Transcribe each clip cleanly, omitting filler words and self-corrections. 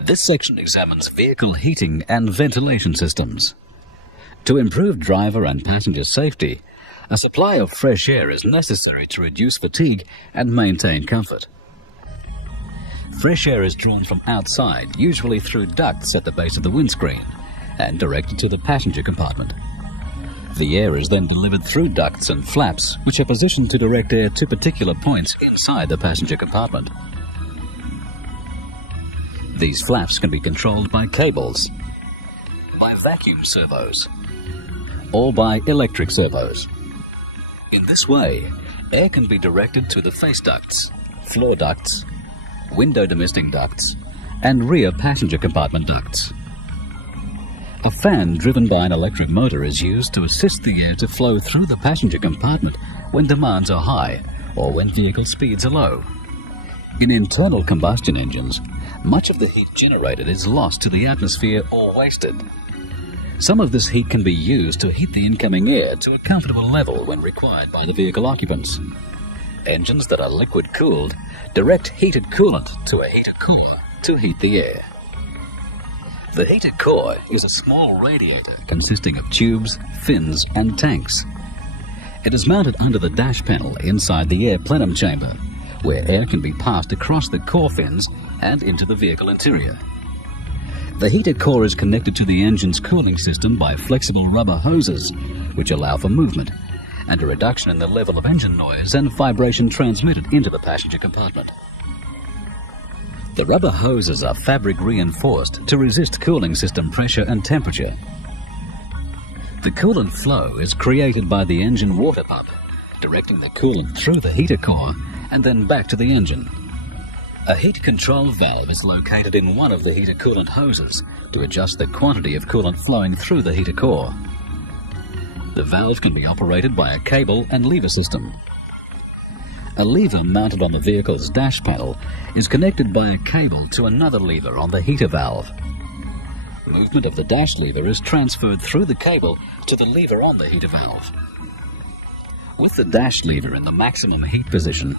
This section examines vehicle heating and ventilation systems. To improve driver and passenger safety, a supply of fresh air is necessary to reduce fatigue and maintain comfort. Fresh air is drawn from outside, usually through ducts at the base of the windscreen, and directed to the passenger compartment. The air is then delivered through ducts and flaps, which are positioned to direct air to particular points inside the passenger compartment. These flaps can be controlled by cables, by vacuum servos, or by electric servos. In this way, air can be directed to the face ducts, floor ducts, window demisting ducts, and rear passenger compartment ducts. A fan driven by an electric motor is used to assist the air to flow through the passenger compartment when demands are high or when vehicle speeds are low. In internal combustion engines, much of the heat generated is lost to the atmosphere or wasted. Some of this heat can be used to heat the incoming air to a comfortable level when required by the vehicle occupants. Engines that are liquid-cooled direct heated coolant to a heater core to heat the air. The heater core is a small radiator consisting of tubes, fins, and tanks. It is mounted under the dash panel inside the air plenum chamber, where air can be passed across the core fins and into the vehicle interior. The heater core is connected to the engine's cooling system by flexible rubber hoses, which allow for movement and a reduction in the level of engine noise and vibration transmitted into the passenger compartment. The rubber hoses are fabric reinforced to resist cooling system pressure and temperature. The coolant flow is created by the engine water pump, directing the coolant through the heater core and then back to the engine. A heat control valve is located in one of the heater coolant hoses to adjust the quantity of coolant flowing through the heater core. The valve can be operated by a cable and lever system. A lever mounted on the vehicle's dash panel is connected by a cable to another lever on the heater valve. Movement of the dash lever is transferred through the cable to the lever on the heater valve. With the dash lever in the maximum heat position,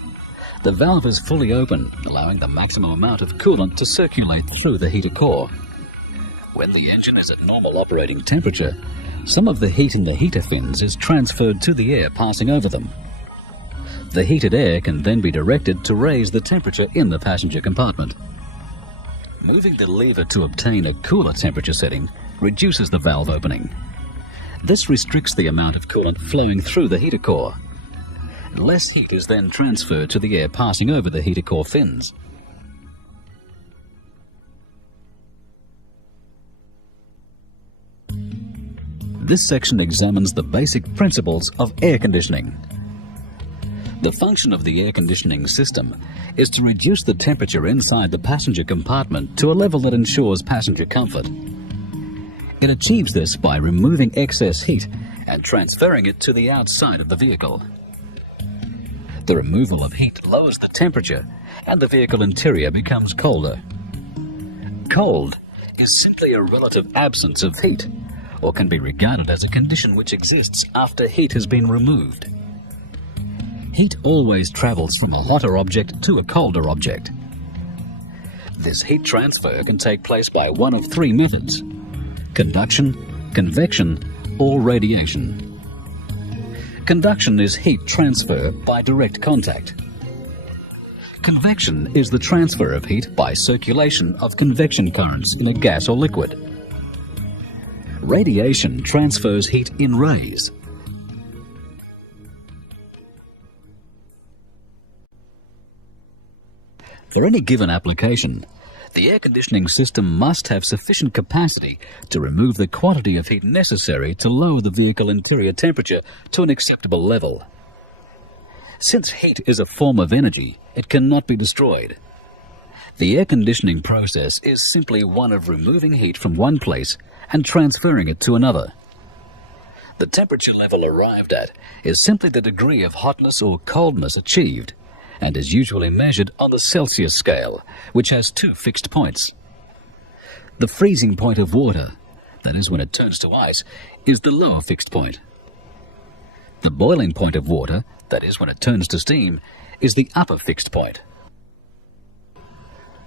the valve is fully open, allowing the maximum amount of coolant to circulate through the heater core. When the engine is at normal operating temperature, some of the heat in the heater fins is transferred to the air passing over them. The heated air can then be directed to raise the temperature in the passenger compartment. Moving the lever to obtain a cooler temperature setting reduces the valve opening. This restricts the amount of coolant flowing through the heater core. Less heat is then transferred to the air passing over the heater core fins. This section examines the basic principles of air conditioning. The function of the air conditioning system is to reduce the temperature inside the passenger compartment to a level that ensures passenger comfort. It achieves this by removing excess heat and transferring it to the outside of the vehicle. The removal of heat lowers the temperature and the vehicle interior becomes colder. Cold is simply a relative absence of heat, or can be regarded as a condition which exists after heat has been removed. Heat always travels from a hotter object to a colder object. This heat transfer can take place by one of three methods: conduction, convection, or radiation. Conduction is heat transfer by direct contact. Convection is the transfer of heat by circulation of convection currents in a gas or liquid. Radiation transfers heat in rays. For any given application, the air conditioning system must have sufficient capacity to remove the quantity of heat necessary to lower the vehicle interior temperature to an acceptable level. Since heat is a form of energy, it cannot be destroyed. The air conditioning process is simply one of removing heat from one place and transferring it to another. The temperature level arrived at is simply the degree of hotness or coldness achieved, and is usually measured on the Celsius scale, which has two fixed points. The freezing point of water, that is when it turns to ice, is the lower fixed point. The boiling point of water, that is when it turns to steam, is the upper fixed point.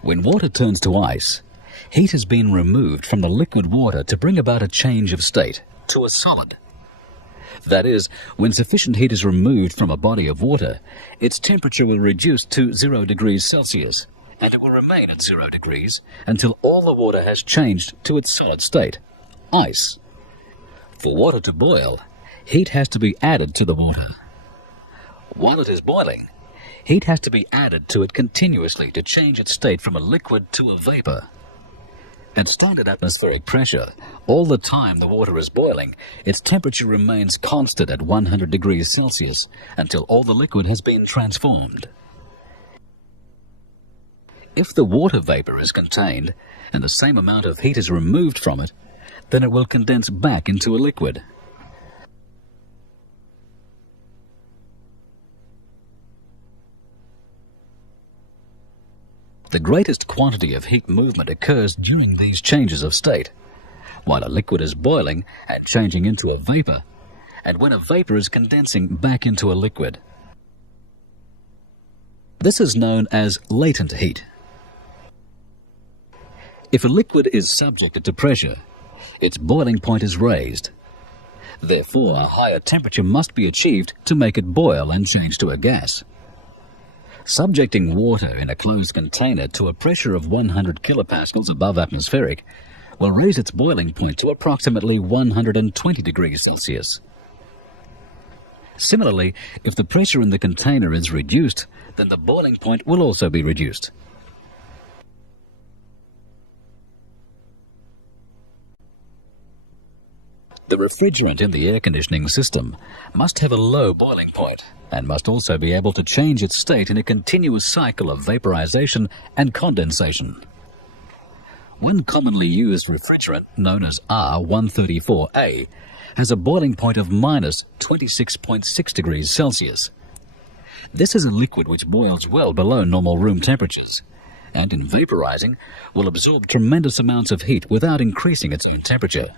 When water turns to ice, heat has been removed from the liquid water to bring about a change of state to a solid. That is, when sufficient heat is removed from a body of water, its temperature will reduce to 0 degrees Celsius, and it will remain at 0 degrees until all the water has changed to its solid state, ice. For water to boil, heat has to be added to the water. While it is boiling, heat has to be added to it continuously to change its state from a liquid to a vapor. At standard atmospheric pressure, all the time the water is boiling, its temperature remains constant at 100 degrees Celsius until all the liquid has been transformed. If the water vapor is contained and the same amount of heat is removed from it, then it will condense back into a liquid. The greatest quantity of heat movement occurs during these changes of state, while a liquid is boiling and changing into a vapor, and when a vapor is condensing back into a liquid. This is known as latent heat. If a liquid is subjected to pressure, its boiling point is raised. Therefore, a higher temperature must be achieved to make it boil and change to a gas. Subjecting water in a closed container to a pressure of 100 kilopascals above atmospheric will raise its boiling point to approximately 120 degrees Celsius. Similarly, if the pressure in the container is reduced, then the boiling point will also be reduced. The refrigerant in the air conditioning system must have a low boiling point and must also be able to change its state in a continuous cycle of vaporization and condensation. One commonly used refrigerant, known as R134A, has a boiling point of minus 26.6 degrees Celsius. This is a liquid which boils well below normal room temperatures, and in vaporizing will absorb tremendous amounts of heat without increasing its own temperature.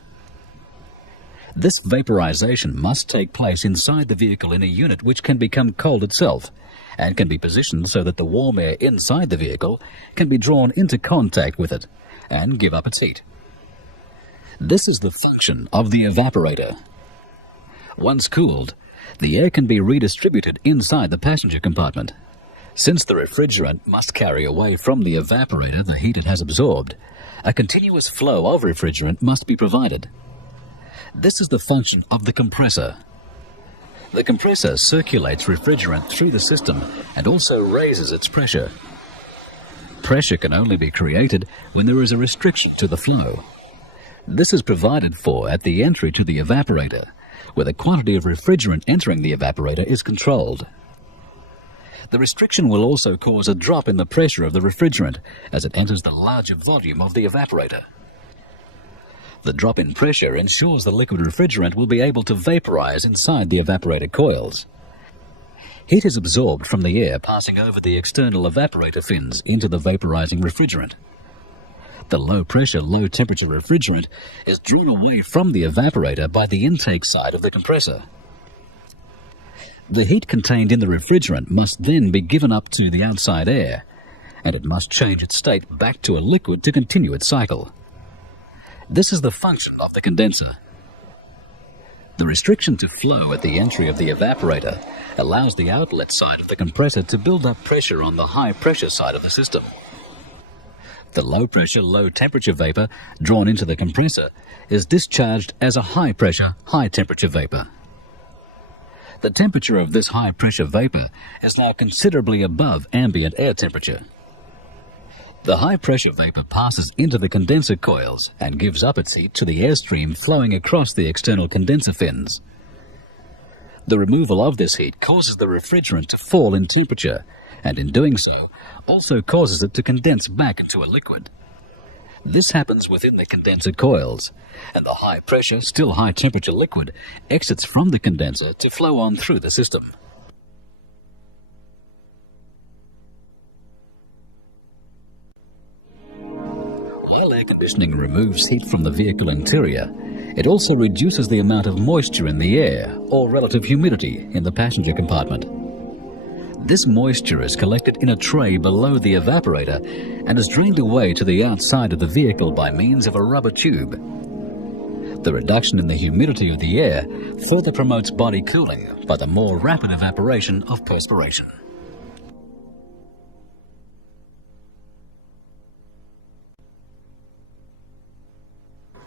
This vaporization must take place inside the vehicle in a unit which can become cold itself, and can be positioned so that the warm air inside the vehicle can be drawn into contact with it and give up its heat. This is the function of the evaporator. Once cooled, the air can be redistributed inside the passenger compartment. Since the refrigerant must carry away from the evaporator the heat it has absorbed, a continuous flow of refrigerant must be provided. This is the function of the compressor. The compressor circulates refrigerant through the system and also raises its pressure. Pressure can only be created when there is a restriction to the flow. This is provided for at the entry to the evaporator, where the quantity of refrigerant entering the evaporator is controlled. The restriction will also cause a drop in the pressure of the refrigerant as it enters the larger volume of the evaporator. The drop in pressure ensures the liquid refrigerant will be able to vaporize inside the evaporator coils. Heat is absorbed from the air passing over the external evaporator fins into the vaporizing refrigerant. The low-pressure, low-temperature refrigerant is drawn away from the evaporator by the intake side of the compressor. The heat contained in the refrigerant must then be given up to the outside air, and it must change its state back to a liquid to continue its cycle. This is the function of the condenser. The restriction to flow at the entry of the evaporator allows the outlet side of the compressor to build up pressure on the high-pressure side of the system. The low-pressure, low-temperature vapor drawn into the compressor is discharged as a high-pressure, high-temperature vapor. The temperature of this high-pressure vapor is now considerably above ambient air temperature. The high-pressure vapor passes into the condenser coils and gives up its heat to the airstream flowing across the external condenser fins. The removal of this heat causes the refrigerant to fall in temperature, and in doing so, also causes it to condense back into a liquid. This happens within the condenser coils, and the high-pressure, still high-temperature liquid exits from the condenser to flow on through the system. While air conditioning removes heat from the vehicle interior, it also reduces the amount of moisture in the air or relative humidity in the passenger compartment. This moisture is collected in a tray below the evaporator and is drained away to the outside of the vehicle by means of a rubber tube. The reduction in the humidity of the air further promotes body cooling by the more rapid evaporation of perspiration.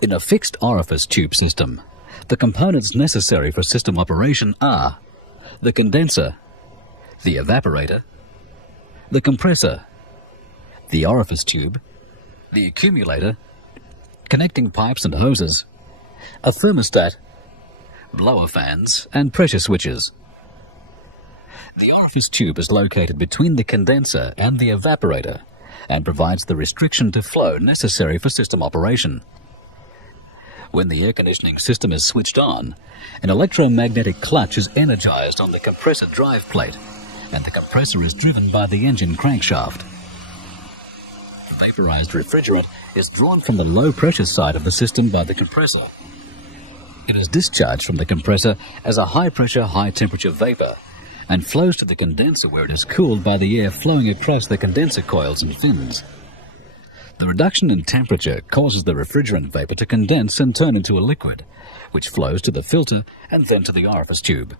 In a fixed orifice tube system, the components necessary for system operation are the condenser, the evaporator, the compressor, the orifice tube, the accumulator, connecting pipes and hoses, a thermostat, blower fans, and pressure switches. The orifice tube is located between the condenser and the evaporator and provides the restriction to flow necessary for system operation. When the air conditioning system is switched on, an electromagnetic clutch is energized on the compressor drive plate, and the compressor is driven by the engine crankshaft. Vaporized refrigerant is drawn from the low-pressure side of the system by the compressor. It is discharged from the compressor as a high-pressure, high-temperature vapor and flows to the condenser where it is cooled by the air flowing across the condenser coils and fins. The reduction in temperature causes the refrigerant vapor to condense and turn into a liquid, which flows to the filter and then to the orifice tube.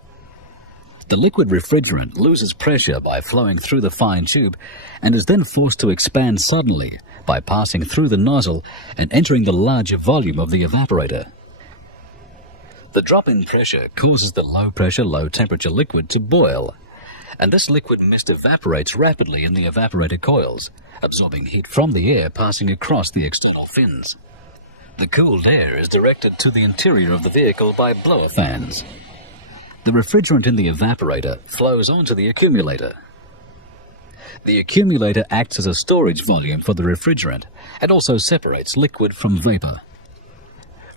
The liquid refrigerant loses pressure by flowing through the fine tube and is then forced to expand suddenly by passing through the nozzle and entering the larger volume of the evaporator. The drop in pressure causes the low-pressure, low-temperature liquid to boil, and this liquid mist evaporates rapidly in the evaporator coils, absorbing heat from the air passing across the external fins. The cooled air is directed to the interior of the vehicle by blower fans. The refrigerant in the evaporator flows onto the accumulator. The accumulator acts as a storage volume for the refrigerant and also separates liquid from vapor.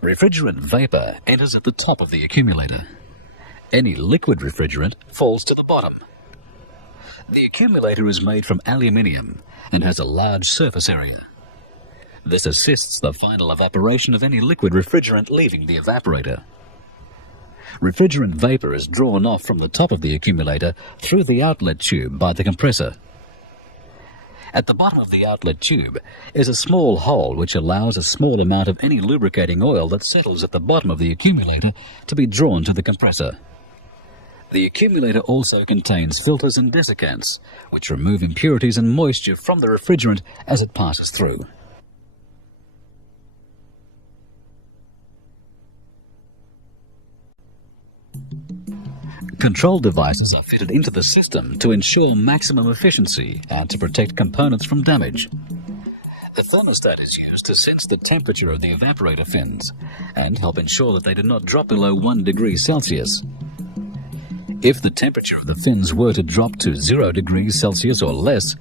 Refrigerant vapor enters at the top of the accumulator. Any liquid refrigerant falls to the bottom. The accumulator is made from aluminium and has a large surface area. This assists the final evaporation of any liquid refrigerant leaving the evaporator. Refrigerant vapor is drawn off from the top of the accumulator through the outlet tube by the compressor. At the bottom of the outlet tube is a small hole which allows a small amount of any lubricating oil that settles at the bottom of the accumulator to be drawn to the compressor. The accumulator also contains filters and desiccants, which remove impurities and moisture from the refrigerant as it passes through. Control devices are fitted into the system to ensure maximum efficiency and to protect components from damage. The thermostat is used to sense the temperature of the evaporator fins and help ensure that they do not drop below 1 degree Celsius. If the temperature of the fins were to drop to 0 degrees Celsius or less,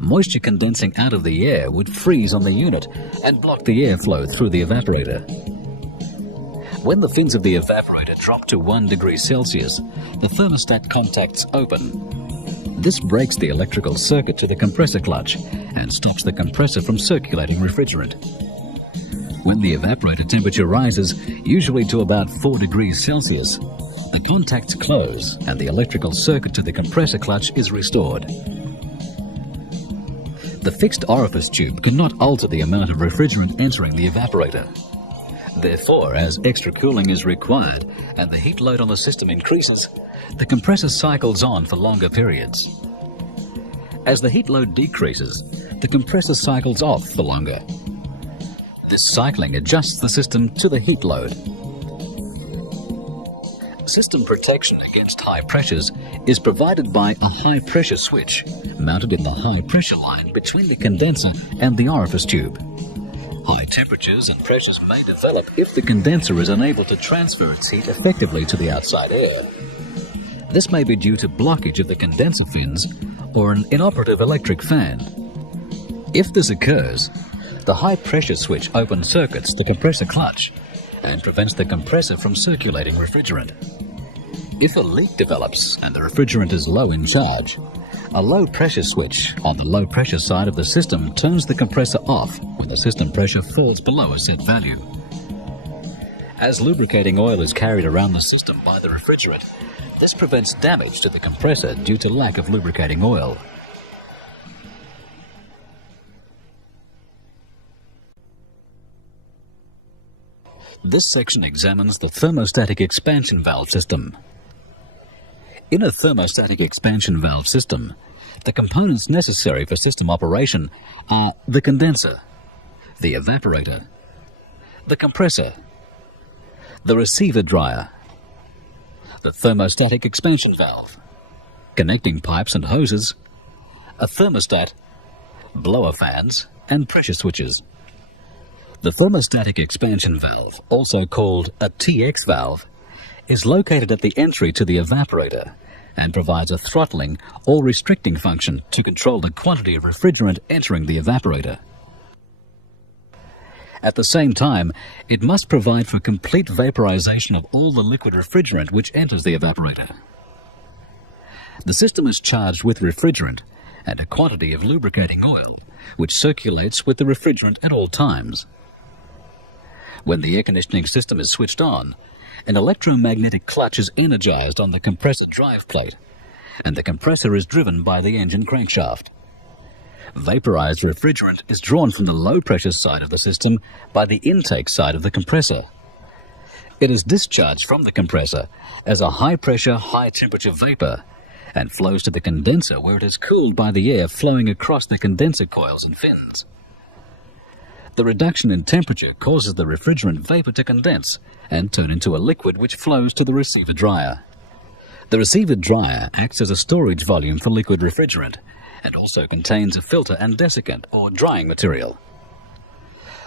moisture condensing out of the air would freeze on the unit and block the airflow through the evaporator. When the fins of the evaporator drop to 1 degree Celsius, the thermostat contacts open. This breaks the electrical circuit to the compressor clutch and stops the compressor from circulating refrigerant. When the evaporator temperature rises, usually to about 4 degrees Celsius, the contacts close and the electrical circuit to the compressor clutch is restored. The fixed orifice tube cannot alter the amount of refrigerant entering the evaporator. Therefore, as extra cooling is required and the heat load on the system increases, the compressor cycles on for longer periods. As the heat load decreases, the compressor cycles off for longer. This cycling adjusts the system to the heat load. System protection against high pressures is provided by a high-pressure switch mounted in the high-pressure line between the condenser and the orifice tube. High temperatures and pressures may develop if the condenser is unable to transfer its heat effectively to the outside air. This may be due to blockage of the condenser fins or an inoperative electric fan. If this occurs, the high-pressure switch open circuits the compressor clutch and prevents the compressor from circulating refrigerant. If a leak develops and the refrigerant is low in charge, a low-pressure switch on the low-pressure side of the system turns the compressor off when the system pressure falls below a set value. As lubricating oil is carried around the system by the refrigerant, this prevents damage to the compressor due to lack of lubricating oil. This section examines the thermostatic expansion valve system. In a thermostatic expansion valve system, the components necessary for system operation are the condenser, the evaporator, the compressor, the receiver dryer, the thermostatic expansion valve, connecting pipes and hoses, a thermostat, blower fans, and pressure switches. The thermostatic expansion valve, also called a TX valve, is located at the entry to the evaporator and provides a throttling or restricting function to control the quantity of refrigerant entering the evaporator. At the same time, it must provide for complete vaporization of all the liquid refrigerant which enters the evaporator. The system is charged with refrigerant and a quantity of lubricating oil, which circulates with the refrigerant at all times. When the air conditioning system is switched on, an electromagnetic clutch is energized on the compressor drive plate, and the compressor is driven by the engine crankshaft. Vaporized refrigerant is drawn from the low-pressure side of the system by the intake side of the compressor. It is discharged from the compressor as a high-pressure, high-temperature vapor and flows to the condenser where it is cooled by the air flowing across the condenser coils and fins. The reduction in temperature causes the refrigerant vapor to condense and turn into a liquid which flows to the receiver dryer. The receiver dryer acts as a storage volume for liquid refrigerant and also contains a filter and desiccant or drying material.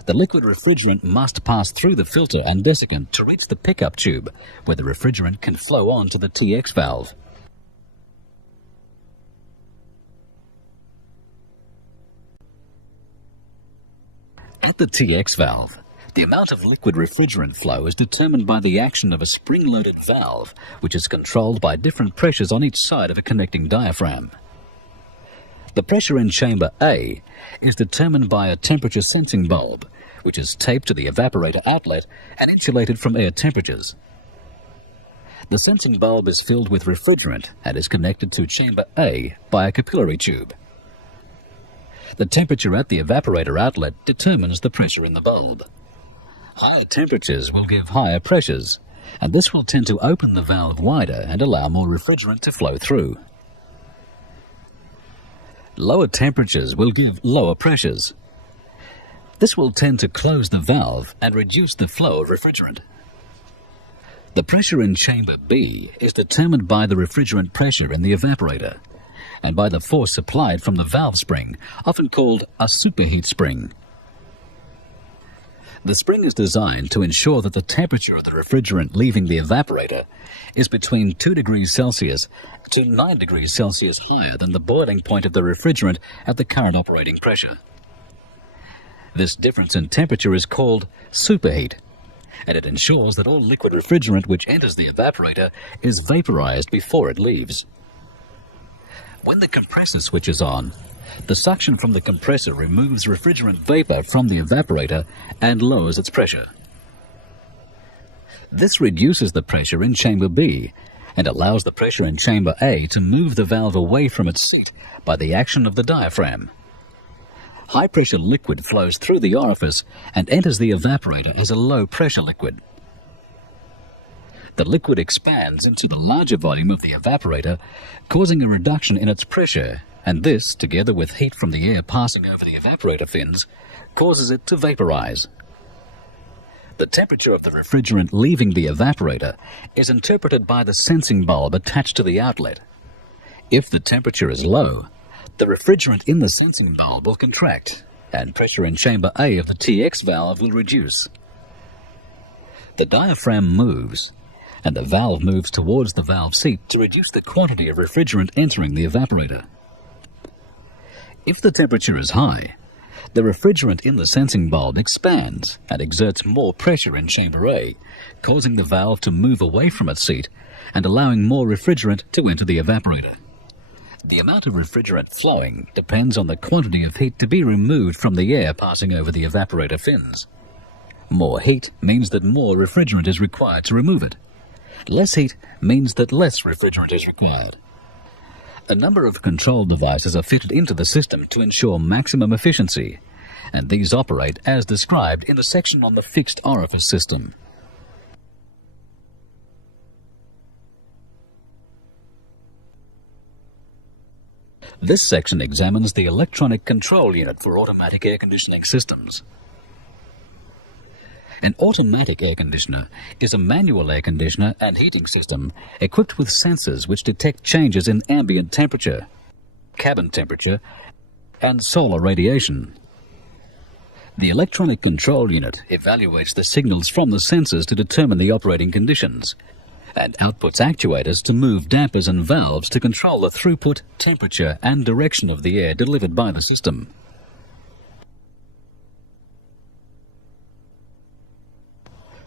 The liquid refrigerant must pass through the filter and desiccant to reach the pickup tube where the refrigerant can flow on to the TX valve. At the TX valve, the amount of liquid refrigerant flow is determined by the action of a spring-loaded valve, which is controlled by different pressures on each side of a connecting diaphragm. The pressure in chamber A is determined by a temperature sensing bulb, which is taped to the evaporator outlet and insulated from air temperatures. The sensing bulb is filled with refrigerant and is connected to chamber A by a capillary tube. The temperature at the evaporator outlet determines the pressure in the bulb. Higher temperatures will give higher pressures, and this will tend to open the valve wider and allow more refrigerant to flow through. Lower temperatures will give lower pressures. This will tend to close the valve and reduce the flow of refrigerant. The pressure in chamber B is determined by the refrigerant pressure in the evaporator and by the force supplied from the valve spring, often called a superheat spring. The spring is designed to ensure that the temperature of the refrigerant leaving the evaporator is between 2 degrees Celsius to 9 degrees Celsius higher than the boiling point of the refrigerant at the current operating pressure. This difference in temperature is called superheat, and it ensures that all liquid refrigerant which enters the evaporator is vaporized before it leaves. When the compressor switches on, the suction from the compressor removes refrigerant vapor from the evaporator and lowers its pressure. This reduces the pressure in chamber B and allows the pressure in chamber A to move the valve away from its seat by the action of the diaphragm. High-pressure liquid flows through the orifice and enters the evaporator as a low-pressure liquid. The liquid expands into the larger volume of the evaporator, causing a reduction in its pressure, and this, together with heat from the air passing over the evaporator fins, causes it to vaporize. The temperature of the refrigerant leaving the evaporator is interpreted by the sensing bulb attached to the outlet. If the temperature is low, the refrigerant in the sensing bulb will contract, and pressure in chamber A of the TX valve will reduce. The diaphragm moves, and the valve moves towards the valve seat to reduce the quantity of refrigerant entering the evaporator. If the temperature is high, the refrigerant in the sensing bulb expands and exerts more pressure in chamber A, causing the valve to move away from its seat and allowing more refrigerant to enter the evaporator. The amount of refrigerant flowing depends on the quantity of heat to be removed from the air passing over the evaporator fins. More heat means that more refrigerant is required to remove it. Less heat means that less refrigerant is required. A number of control devices are fitted into the system to ensure maximum efficiency, and these operate as described in the section on the fixed orifice system. This section examines the electronic control unit for automatic air conditioning systems. An automatic air conditioner is a manual air conditioner and heating system equipped with sensors which detect changes in ambient temperature, cabin temperature, and solar radiation. The electronic control unit evaluates the signals from the sensors to determine the operating conditions, and outputs actuators to move dampers and valves to control the throughput, temperature, and direction of the air delivered by the system.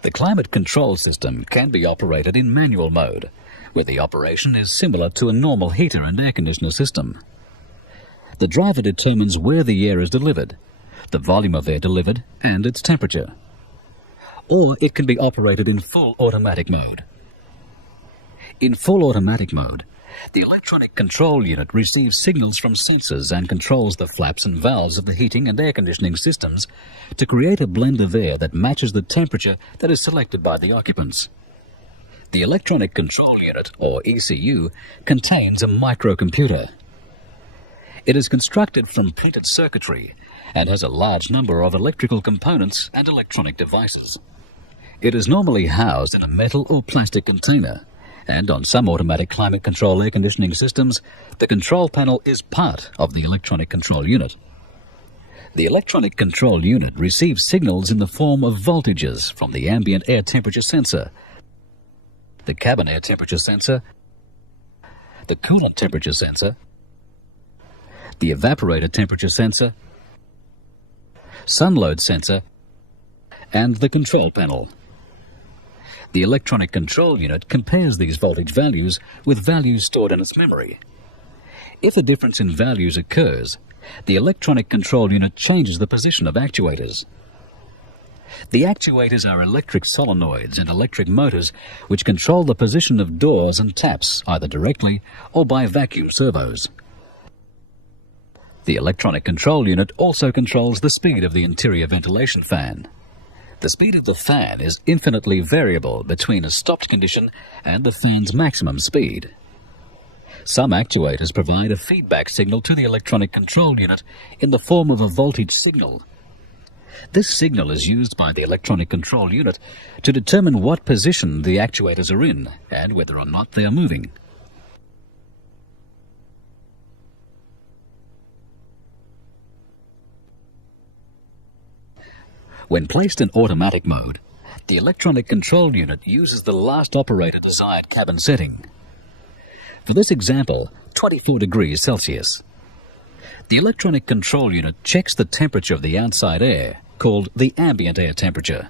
The climate control system can be operated in manual mode, where the operation is similar to a normal heater and air conditioner system. The driver determines where the air is delivered, the volume of air delivered, and its temperature. Or it can be operated in full automatic mode. In full automatic mode, the electronic control unit receives signals from sensors and controls the flaps and valves of the heating and air conditioning systems to create a blend of air that matches the temperature that is selected by the occupants. The electronic control unit, or ECU, contains a microcomputer. It is constructed from printed circuitry and has a large number of electrical components and electronic devices. It is normally housed in a metal or plastic container, and on some automatic climate control air conditioning systems, the control panel is part of the electronic control unit. The electronic control unit receives signals in the form of voltages from the ambient air temperature sensor, the cabin air temperature sensor, the coolant temperature sensor, the evaporator temperature sensor, sun load sensor, and the control panel. The electronic control unit compares these voltage values with values stored in its memory. If a difference in values occurs, the electronic control unit changes the position of actuators. The actuators are electric solenoids and electric motors which control the position of doors and taps either directly or by vacuum servos. The electronic control unit also controls the speed of the interior ventilation fan. The speed of the fan is infinitely variable between a stopped condition and the fan's maximum speed. Some actuators provide a feedback signal to the electronic control unit in the form of a voltage signal. This signal is used by the electronic control unit to determine what position the actuators are in and whether or not they are moving. When placed in automatic mode, the electronic control unit uses the last operator desired cabin setting. For this example, 24 degrees Celsius. The electronic control unit checks the temperature of the outside air, called the ambient air temperature.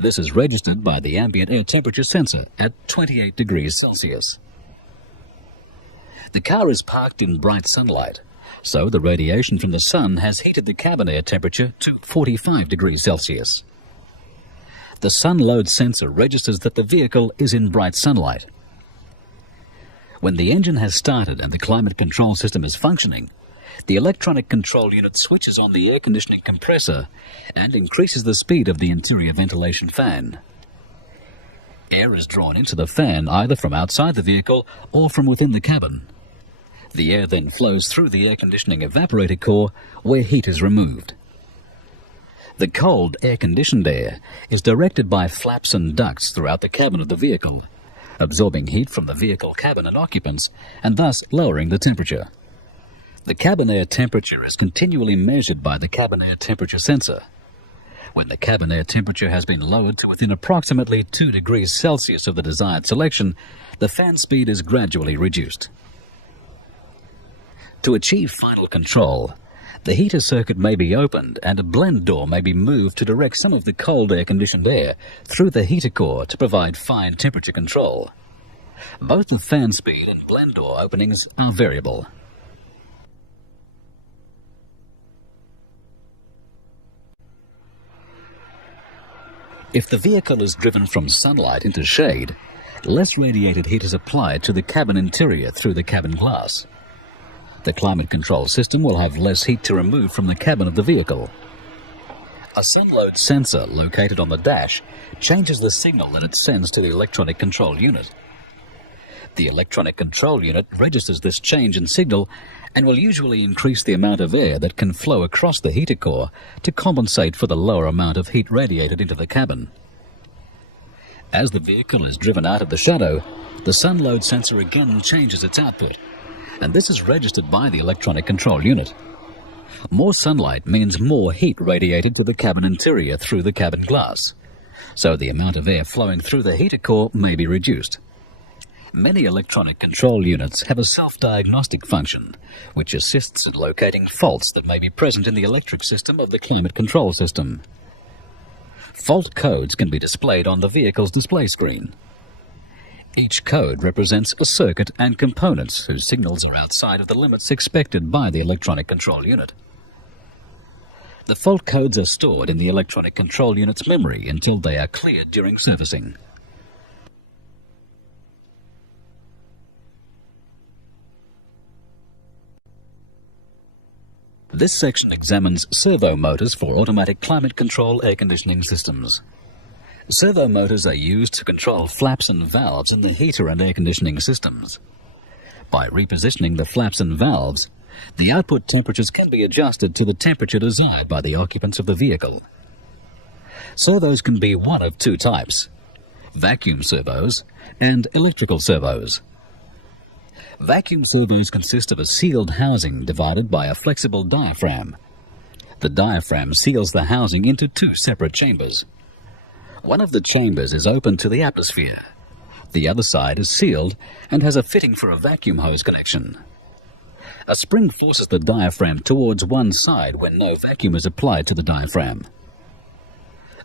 This is registered by the ambient air temperature sensor at 28 degrees Celsius. The car is parked in bright sunlight, so the radiation from the sun has heated the cabin air temperature to 45 degrees Celsius. The sun load sensor registers that the vehicle is in bright sunlight. When the engine has started and the climate control system is functioning, the electronic control unit switches on the air conditioning compressor and increases the speed of the interior ventilation fan. Air is drawn into the fan either from outside the vehicle or from within the cabin. The air then flows through the air conditioning evaporator core where heat is removed. The cold air-conditioned air is directed by flaps and ducts throughout the cabin of the vehicle, absorbing heat from the vehicle cabin and occupants and thus lowering the temperature. The cabin air temperature is continually measured by the cabin air temperature sensor. When the cabin air temperature has been lowered to within approximately 2 degrees Celsius of the desired selection, the fan speed is gradually reduced. To achieve final control, the heater circuit may be opened and a blend door may be moved to direct some of the cold air-conditioned air through the heater core to provide fine temperature control. Both the fan speed and blend door openings are variable. If the vehicle is driven from sunlight into shade, less radiated heat is applied to the cabin interior through the cabin glass. The climate control system will have less heat to remove from the cabin of the vehicle. A sun load sensor located on the dash changes the signal that it sends to the electronic control unit. The electronic control unit registers this change in signal and will usually increase the amount of air that can flow across the heater core to compensate for the lower amount of heat radiated into the cabin. As the vehicle is driven out of the shadow, the sun load sensor again changes its output, and this is registered by the electronic control unit. More sunlight means more heat radiated to the cabin interior through the cabin glass, so the amount of air flowing through the heater core may be reduced. Many electronic control units have a self-diagnostic function, which assists in locating faults that may be present in the electric system of the climate control system. Fault codes can be displayed on the vehicle's display screen. Each code represents a circuit and components whose signals are outside of the limits expected by the electronic control unit. The fault codes are stored in the electronic control unit's memory until they are cleared during servicing. This section examines servo motors for automatic climate control air conditioning systems. Servo motors are used to control flaps and valves in the heater and air conditioning systems. By repositioning the flaps and valves, the output temperatures can be adjusted to the temperature desired by the occupants of the vehicle. Servos can be one of two types: vacuum servos and electrical servos. Vacuum servos consist of a sealed housing divided by a flexible diaphragm. The diaphragm seals the housing into two separate chambers. One of the chambers is open to the atmosphere. The other side is sealed and has a fitting for a vacuum hose connection. A spring forces the diaphragm towards one side when no vacuum is applied to the diaphragm.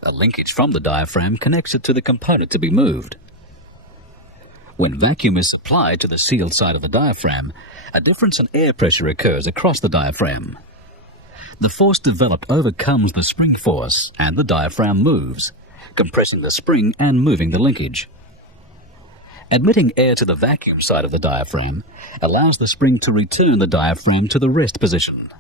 A linkage from the diaphragm connects it to the component to be moved. When vacuum is supplied to the sealed side of the diaphragm, a difference in air pressure occurs across the diaphragm. The force developed overcomes the spring force and the diaphragm moves, compressing the spring and moving the linkage. Admitting air to the vacuum side of the diaphragm allows the spring to return the diaphragm to the rest position.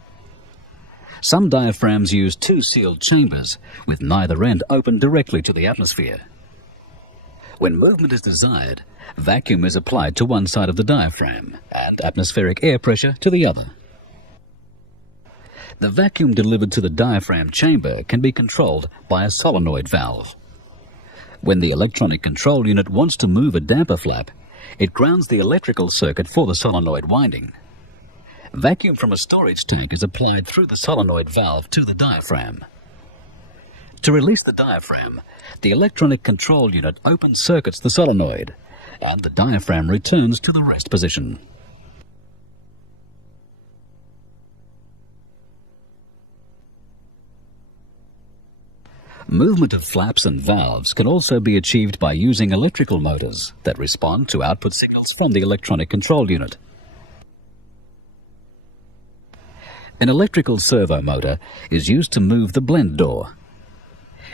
Some diaphragms use two sealed chambers, with neither end open directly to the atmosphere. When movement is desired, vacuum is applied to one side of the diaphragm and atmospheric air pressure to the other. The vacuum delivered to the diaphragm chamber can be controlled by a solenoid valve. When the electronic control unit wants to move a damper flap, it grounds the electrical circuit for the solenoid winding. Vacuum from a storage tank is applied through the solenoid valve to the diaphragm. To release the diaphragm, the electronic control unit open circuits the solenoid, and the diaphragm returns to the rest position. Movement of flaps and valves can also be achieved by using electrical motors that respond to output signals from the electronic control unit. An electrical servo motor is used to move the blend door.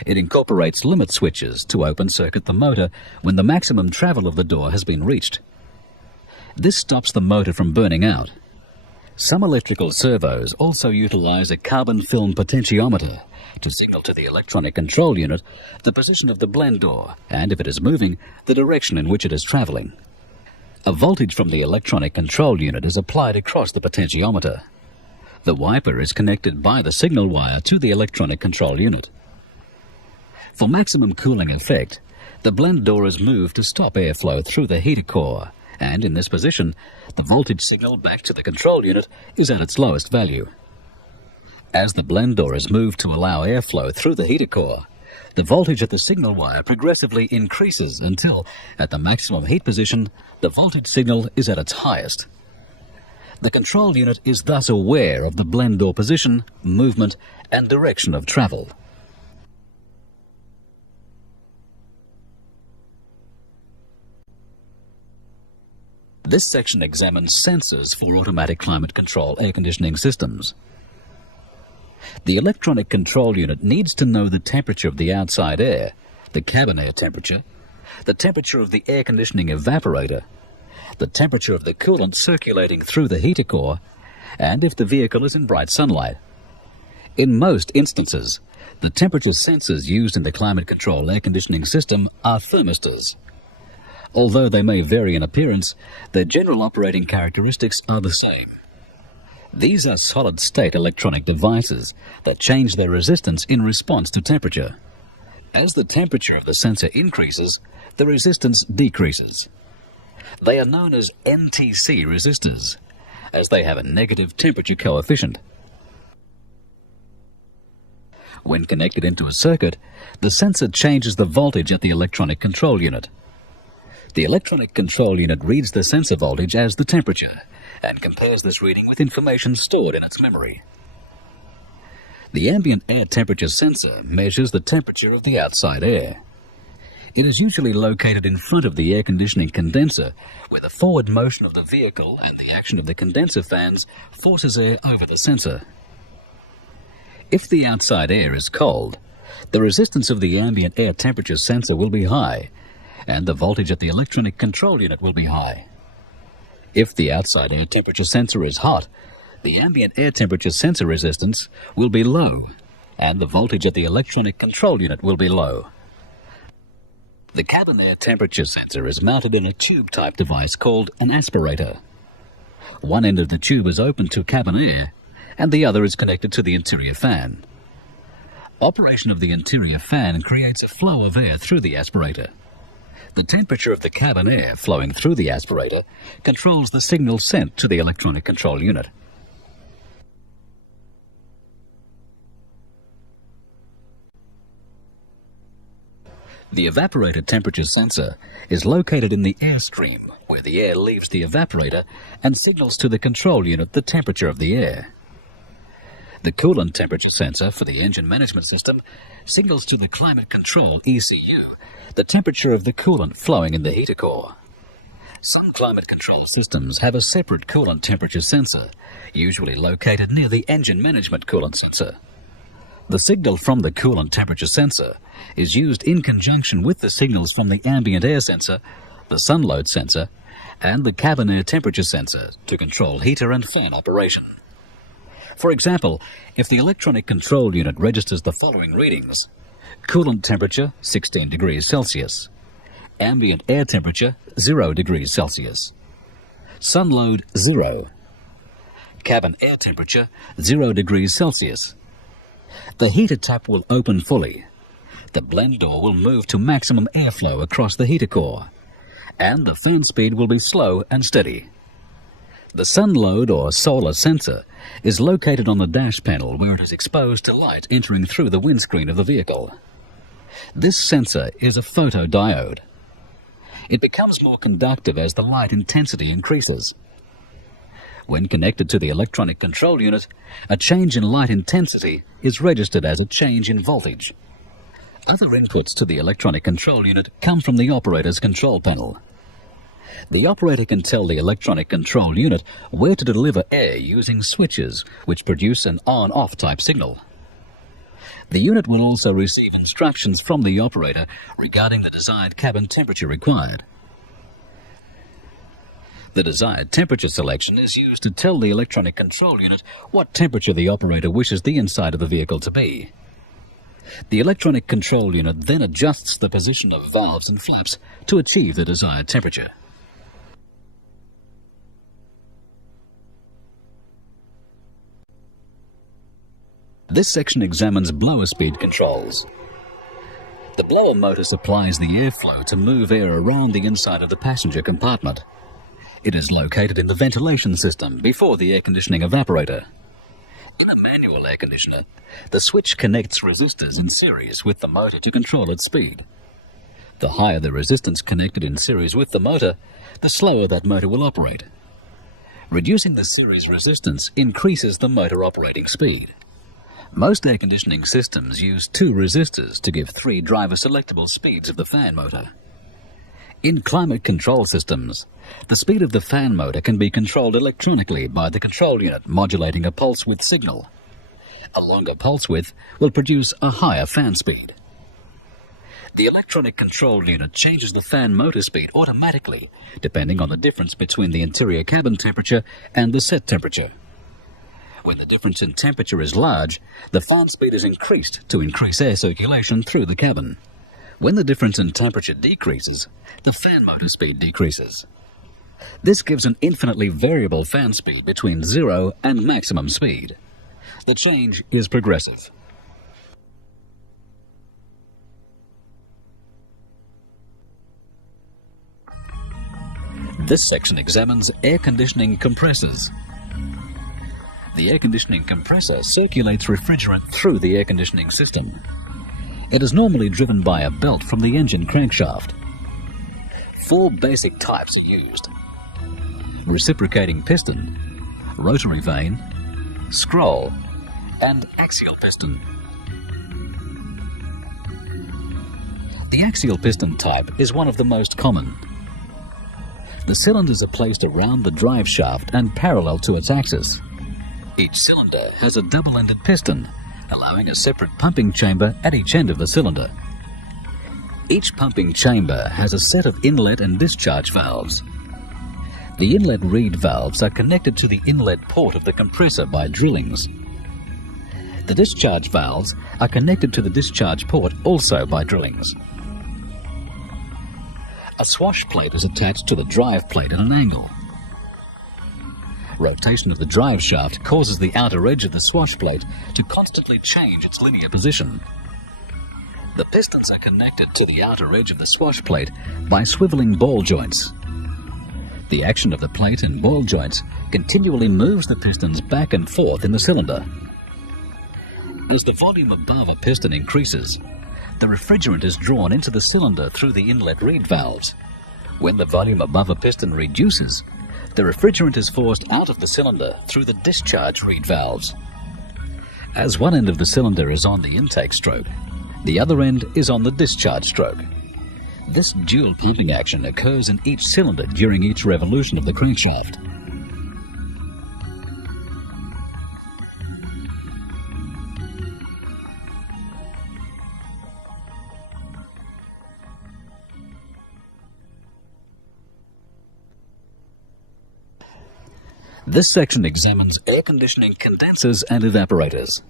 It incorporates limit switches to open circuit the motor when the maximum travel of the door has been reached. This stops the motor from burning out. Some electrical servos also utilize a carbon film potentiometer to signal to the electronic control unit the position of the blend door and, if it is moving, the direction in which it is traveling. A voltage from the electronic control unit is applied across the potentiometer. The wiper is connected by the signal wire to the electronic control unit. For maximum cooling effect, the blend door is moved to stop airflow through the heater core, and in this position, the voltage signal back to the control unit is at its lowest value. As the blend door is moved to allow airflow through the heater core, the voltage at the signal wire progressively increases until, at the maximum heat position, the voltage signal is at its highest. The control unit is thus aware of the blend door position, movement, and direction of travel. This section examines sensors for automatic climate control air conditioning systems. The electronic control unit needs to know the temperature of the outside air the cabin air temperature, the temperature of the air conditioning evaporator, the temperature of the coolant circulating through the heater core, and if the vehicle is in bright sunlight. In most instances, the temperature sensors used in the climate control air conditioning system are thermistors. Although they may vary in appearance, their general operating characteristics are the same. These are solid-state electronic devices that change their resistance in response to temperature. As the temperature of the sensor increases, the resistance decreases. They are known as NTC resistors, as they have a negative temperature coefficient. When connected into a circuit, the sensor changes the voltage at the electronic control unit. The electronic control unit reads the sensor voltage as the temperature and compares this reading with information stored in its memory. The ambient air temperature sensor measures the temperature of the outside air. It is usually located in front of the air conditioning condenser, where the forward motion of the vehicle and the action of the condenser fans forces air over the sensor. If the outside air is cold, the resistance of the ambient air temperature sensor will be high, and the voltage at the electronic control unit will be high. If the outside air temperature sensor is hot, the ambient air temperature sensor resistance will be low, and the voltage at the electronic control unit will be low. The cabin air temperature sensor is mounted in a tube-type device called an aspirator. One end of the tube is open to cabin air, and the other is connected to the interior fan. Operation of the interior fan creates a flow of air through the aspirator. The temperature of the cabin air flowing through the aspirator controls the signal sent to the electronic control unit. The evaporator temperature sensor is located in the airstream, where the air leaves the evaporator and signals to the control unit the temperature of the air. The coolant temperature sensor for the engine management system signals to the climate control ECU the temperature of the coolant flowing in the heater core. Some climate control systems have a separate coolant temperature sensor, usually located near the engine management coolant sensor. The signal from the coolant temperature sensor is used in conjunction with the signals from the ambient air sensor, the sun load sensor, and the cabin air temperature sensor to control heater and fan operation. For example, if the electronic control unit registers the following readings: coolant temperature 16 degrees Celsius, ambient air temperature 0 degrees Celsius, sun load 0, cabin air temperature 0 degrees Celsius, the heater tap will open fully, the blend door will move to maximum airflow across the heater core, and the fan speed will be slow and steady. The sun load or solar sensor is located on the dash panel where it is exposed to light entering through the windscreen of the vehicle. This sensor is a photodiode. It becomes more conductive as the light intensity increases. When connected to the electronic control unit, a change in light intensity is registered as a change in voltage. Other inputs to the electronic control unit come from the operator's control panel. The operator can tell the electronic control unit where to deliver air using switches which produce an on-off type signal. The unit will also receive instructions from the operator regarding the desired cabin temperature required. The desired temperature selection is used to tell the electronic control unit what temperature the operator wishes the inside of the vehicle to be. The electronic control unit then adjusts the position of valves and flaps to achieve the desired temperature. This section examines blower speed controls. The blower motor supplies the airflow to move air around the inside of the passenger compartment. It is located in the ventilation system before the air conditioning evaporator. In a manual air conditioner, the switch connects resistors in series with the motor to control its speed. The higher the resistance connected in series with the motor, the slower that motor will operate. Reducing the series resistance increases the motor operating speed. Most air conditioning systems use 2 resistors to give 3 driver-selectable speeds of the fan motor. In climate control systems, the speed of the fan motor can be controlled electronically by the control unit modulating a pulse width signal. A longer pulse width will produce a higher fan speed. The electronic control unit changes the fan motor speed automatically, depending on the difference between the interior cabin temperature and the set temperature. When the difference in temperature is large, the fan speed is increased to increase air circulation through the cabin. When the difference in temperature decreases, the fan motor speed decreases. This gives an infinitely variable fan speed between 0 and maximum speed. The change is progressive. This section examines air conditioning compressors. The air conditioning compressor circulates refrigerant through the air conditioning system. It is normally driven by a belt from the engine crankshaft. 4 basic types are used: reciprocating piston, rotary vane, scroll, and axial piston. The axial piston type is one of the most common. The cylinders are placed around the drive shaft and parallel to its axis. Each cylinder has a double-ended piston, allowing a separate pumping chamber at each end of the cylinder. Each pumping chamber has a set of inlet and discharge valves. The inlet reed valves are connected to the inlet port of the compressor by drillings. The discharge valves are connected to the discharge port also by drillings. A swash plate is attached to the drive plate at an angle. Rotation of the drive shaft causes the outer edge of the swash plate to constantly change its linear position. The pistons are connected to the outer edge of the swash plate by swiveling ball joints. The action of the plate and ball joints continually moves the pistons back and forth in the cylinder. As the volume above a piston increases, the refrigerant is drawn into the cylinder through the inlet reed valves. When the volume above a piston reduces, the refrigerant is forced out of the cylinder through the discharge reed valves. As one end of the cylinder is on the intake stroke, the other end is on the discharge stroke. This dual pumping action occurs in each cylinder during each revolution of the crankshaft. This section examines air conditioning condensers and evaporators.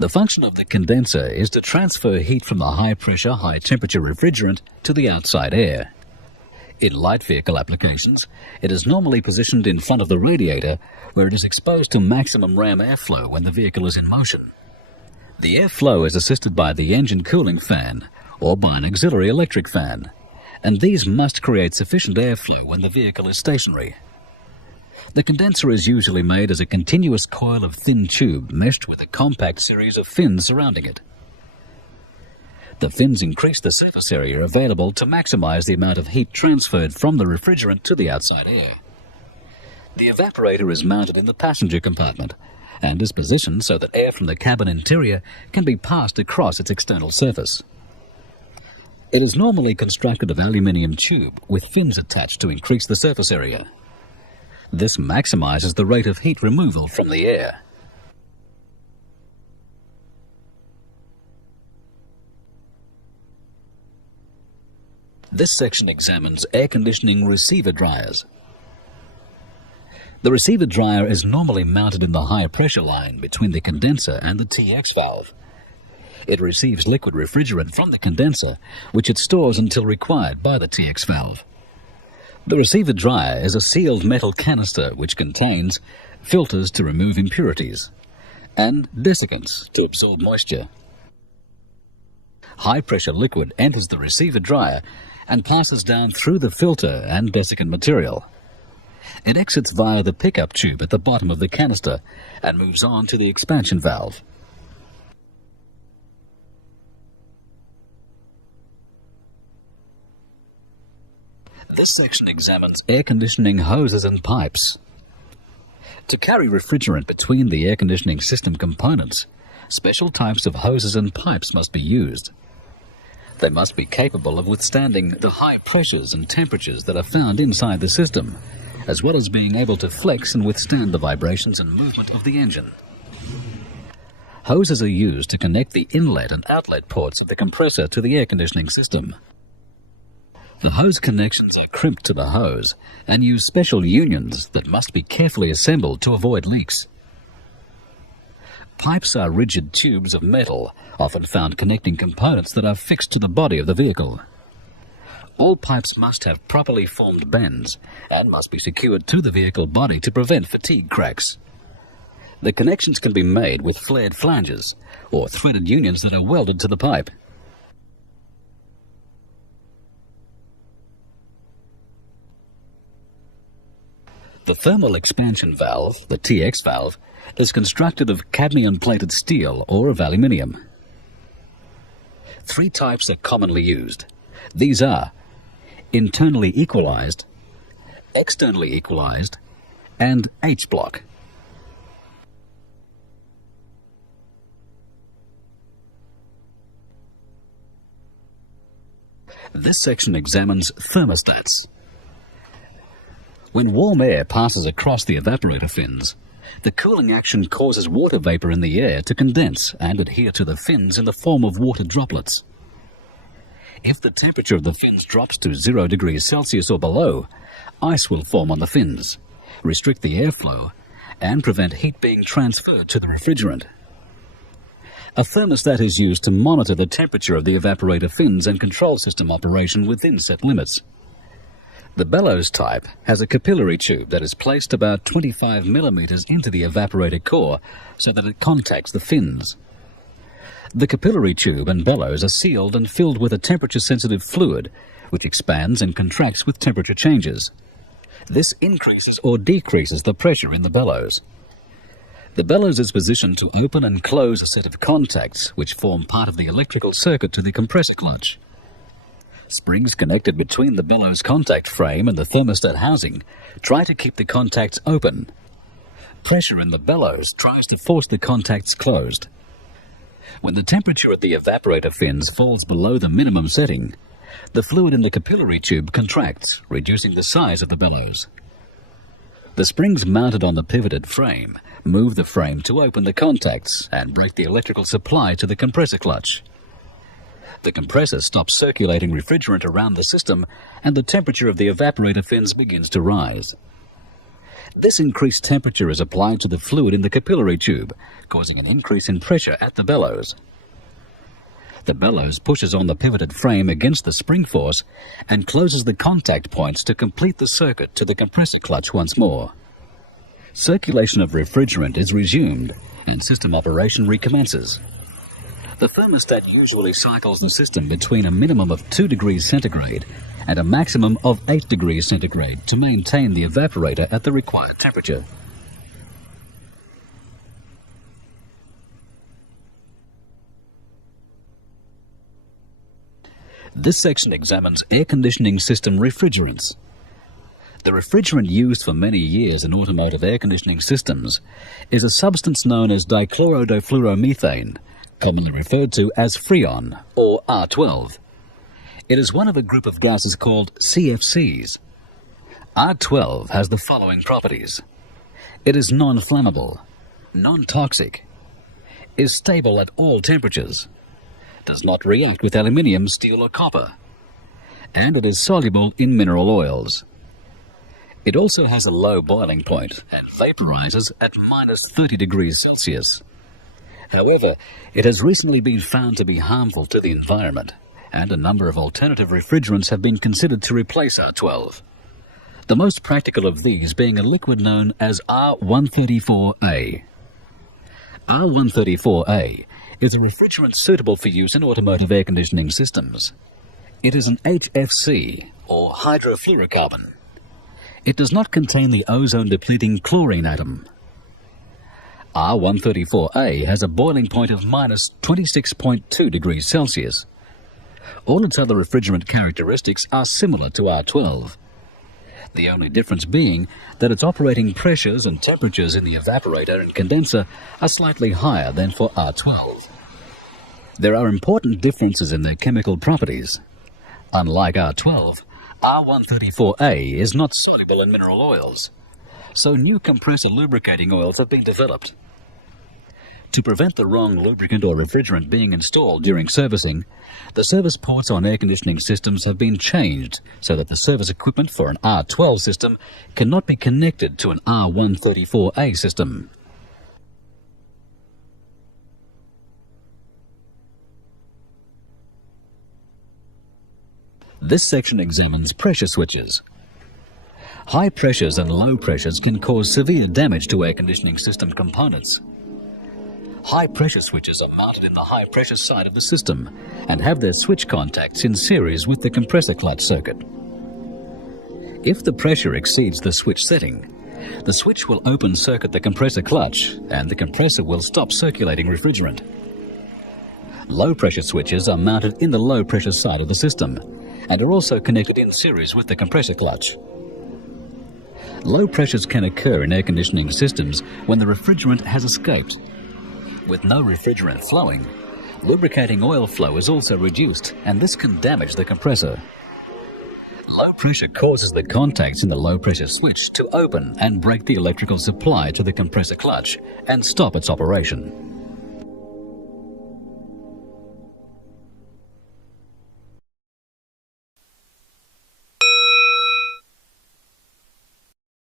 The function of the condenser is to transfer heat from the high-pressure, high-temperature refrigerant to the outside air. In light vehicle applications, it is normally positioned in front of the radiator, where it is exposed to maximum ram airflow when the vehicle is in motion. The airflow is assisted by the engine cooling fan or by an auxiliary electric fan, and these must create sufficient airflow when the vehicle is stationary. The condenser is usually made as a continuous coil of thin tube meshed with a compact series of fins surrounding it. The fins increase the surface area available to maximize the amount of heat transferred from the refrigerant to the outside air. The evaporator is mounted in the passenger compartment and is positioned so that air from the cabin interior can be passed across its external surface. It is normally constructed of aluminium tube with fins attached to increase the surface area. This maximizes the rate of heat removal from the air. This section examines air conditioning receiver dryers. The receiver dryer is normally mounted in the high pressure line between the condenser and the TX valve. It receives liquid refrigerant from the condenser, which it stores until required by the TX valve. The receiver dryer is a sealed metal canister which contains filters to remove impurities and desiccants to absorb moisture. High-pressure liquid enters the receiver dryer and passes down through the filter and desiccant material. It exits via the pickup tube at the bottom of the canister and moves on to the expansion valve. This section examines air conditioning hoses and pipes. To carry refrigerant between the air conditioning system components, special types of hoses and pipes must be used. They must be capable of withstanding the high pressures and temperatures that are found inside the system, as well as being able to flex and withstand the vibrations and movement of the engine. Hoses are used to connect the inlet and outlet ports of the compressor to the air conditioning system. The hose connections are crimped to the hose and use special unions that must be carefully assembled to avoid leaks. Pipes are rigid tubes of metal, often found connecting components that are fixed to the body of the vehicle. All pipes must have properly formed bends and must be secured to the vehicle body to prevent fatigue cracks. The connections can be made with flared flanges or threaded unions that are welded to the pipe. The thermal expansion valve, the TX valve, is constructed of cadmium-plated steel or of aluminium. 3 types are commonly used. These are internally equalized, externally equalized, and H-block. This section examines thermostats. When warm air passes across the evaporator fins, the cooling action causes water vapor in the air to condense and adhere to the fins in the form of water droplets. If the temperature of the fins drops to 0 degrees Celsius or below, ice will form on the fins, restrict the airflow, and prevent heat being transferred to the refrigerant. A thermostat is used to monitor the temperature of the evaporator fins and control system operation within set limits. The bellows type has a capillary tube that is placed about 25 millimeters into the evaporator core so that it contacts the fins. The capillary tube and bellows are sealed and filled with a temperature-sensitive fluid, which expands and contracts with temperature changes. This increases or decreases the pressure in the bellows. The bellows is positioned to open and close a set of contacts which form part of the electrical circuit to the compressor clutch. Springs connected between the bellows contact frame and the thermostat housing try to keep the contacts open. Pressure in the bellows tries to force the contacts closed. When the temperature at the evaporator fins falls below the minimum setting, the fluid in the capillary tube contracts, reducing the size of the bellows. The springs mounted on the pivoted frame move the frame to open the contacts and break the electrical supply to the compressor clutch. The compressor stops circulating refrigerant around the system and the temperature of the evaporator fins begins to rise. This increased temperature is applied to the fluid in the capillary tube, causing an increase in pressure at the bellows. The bellows pushes on the pivoted frame against the spring force and closes the contact points to complete the circuit to the compressor clutch once more. Circulation of refrigerant is resumed and system operation recommences. The thermostat usually cycles the system between a minimum of 2 degrees centigrade and a maximum of 8 degrees centigrade to maintain the evaporator at the required temperature. This section examines air conditioning system refrigerants. The refrigerant used for many years in automotive air conditioning systems is a substance known as dichlorodifluoromethane, commonly referred to as Freon, or R12. It is one of a group of gases called CFCs. R12 has the following properties. It is non-flammable, non-toxic, is stable at all temperatures, does not react with aluminium, steel or copper, and it is soluble in mineral oils. It also has a low boiling point and vaporizes at minus 30 degrees Celsius. However, it has recently been found to be harmful to the environment, and a number of alternative refrigerants have been considered to replace R12. The most practical of these being a liquid known as R134A. R134A is a refrigerant suitable for use in automotive air conditioning systems. It is an HFC, or hydrofluorocarbon. It does not contain the ozone-depleting chlorine atom. R134A has a boiling point of minus 26.2 degrees Celsius. All its other refrigerant characteristics are similar to R12. The only difference being that its operating pressures and temperatures in the evaporator and condenser are slightly higher than for R12. There are important differences in their chemical properties. Unlike R12, R134A is not soluble in mineral oils, so new compressor lubricating oils have been developed. To prevent the wrong lubricant or refrigerant being installed during servicing, the service ports on air conditioning systems have been changed so that the service equipment for an R12 system cannot be connected to an R134A system. This section examines pressure switches. High pressures and low pressures can cause severe damage to air conditioning system components. High pressure switches are mounted in the high pressure side of the system and have their switch contacts in series with the compressor clutch circuit. If the pressure exceeds the switch setting, the switch will open circuit the compressor clutch and the compressor will stop circulating refrigerant. Low pressure switches are mounted in the low pressure side of the system and are also connected in series with the compressor clutch. Low pressures can occur in air conditioning systems when the refrigerant has escaped. With no refrigerant flowing, lubricating oil flow is also reduced, and this can damage the compressor. Low pressure causes the contacts in the low pressure switch to open and break the electrical supply to the compressor clutch and stop its operation.